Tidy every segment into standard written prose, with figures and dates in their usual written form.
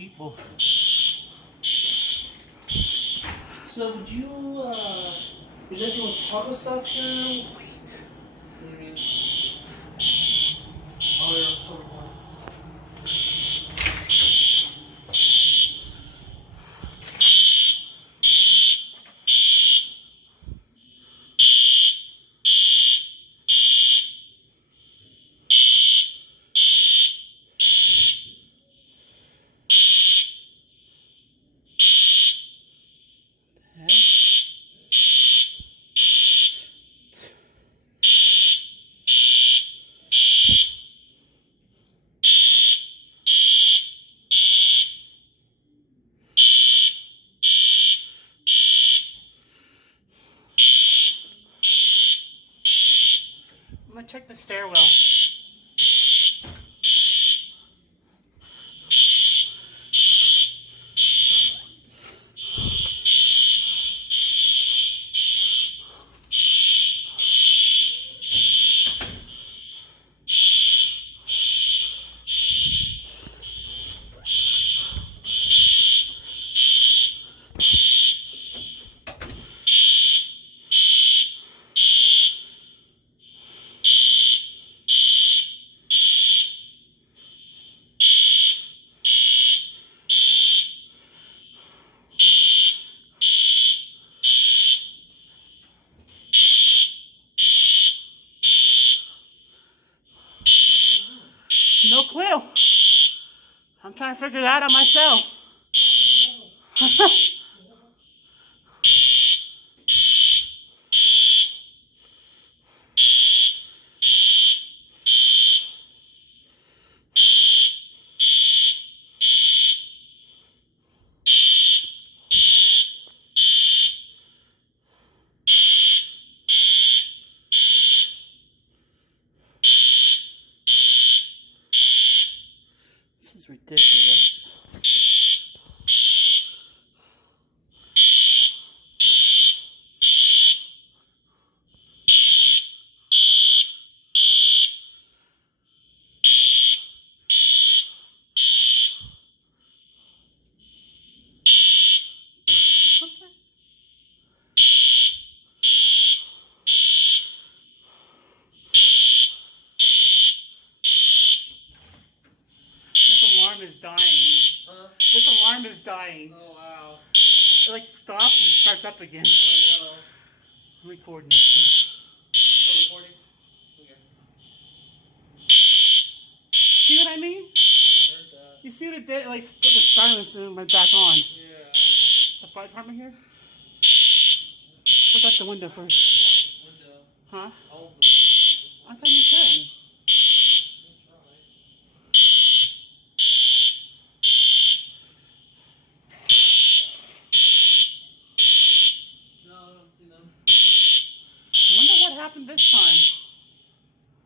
people. So would you, is there anyone talk of stuff here? Wait. What do you mean? Oh, yeah, so one. I'm gonna check the stairwell. No clue. I'm trying to figure that out myself. This is ridiculous. This alarm is dying. Huh? This alarm is dying. Oh, wow. It like stops and it starts up again. I know. I'm recording this. Still recording? Okay. See what I mean? I heard that. You see what it did? It like stood with silence and it went back on. Yeah. Is the fire department here? Look out the window first. Window. Huh? Oh, I thought you said. No, I don't see them. Wonder what happened this time.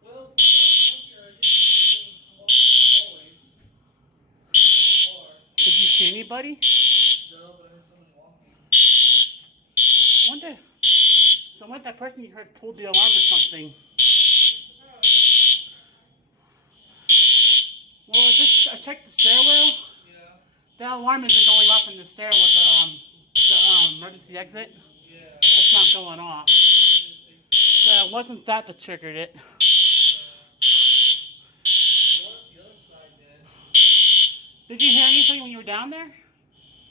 Well, before I came up here, I did see them walk through the hallways. Not far. Did you see anybody? No, but I heard someone walking. Wonder. So what that person you heard pulled the alarm or something? Well, I checked the stairwell. Yeah. That alarm has been going off in the stairwell, the emergency exit. Yeah. It's not going off. So it wasn't that triggered it. What the other side did? Did you hear anything when you were down there?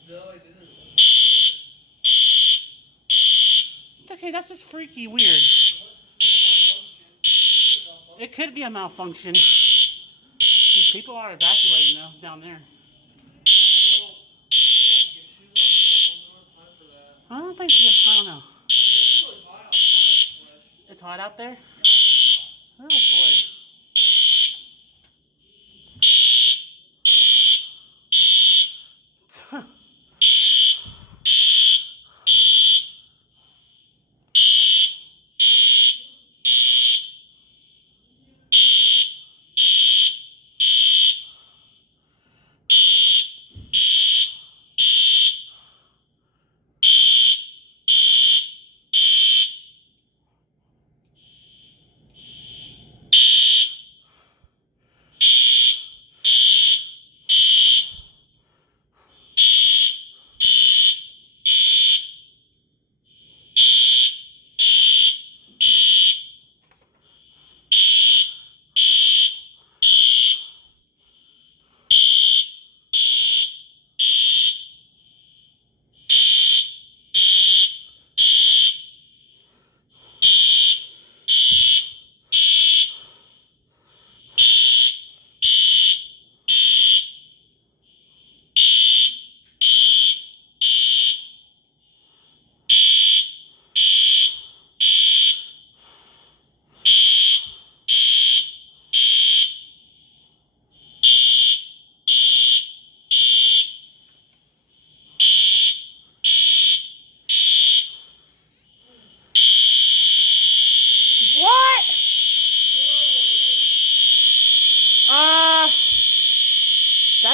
No, I didn't. It's okay, that's just freaky weird. It could be a malfunction. People are evacuating now down there. Well, we have to get shoes on, but I don't have time for that. I don't think so. I don't know. It's really hot outside, Flesh. It's hot out there? Yeah, it's really hot. Oh boy.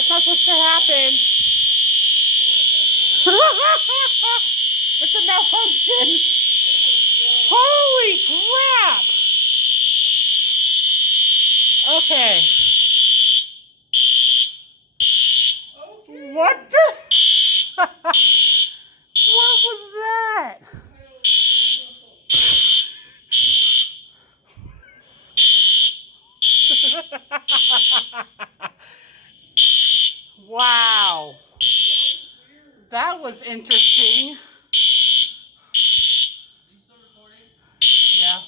That's not supposed to happen. It's a malfunction. Holy crap! Okay. What the? What was that? Wow. That was interesting. Yeah.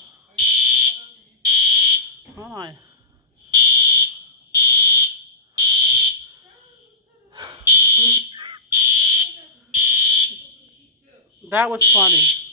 Hold on. That was funny.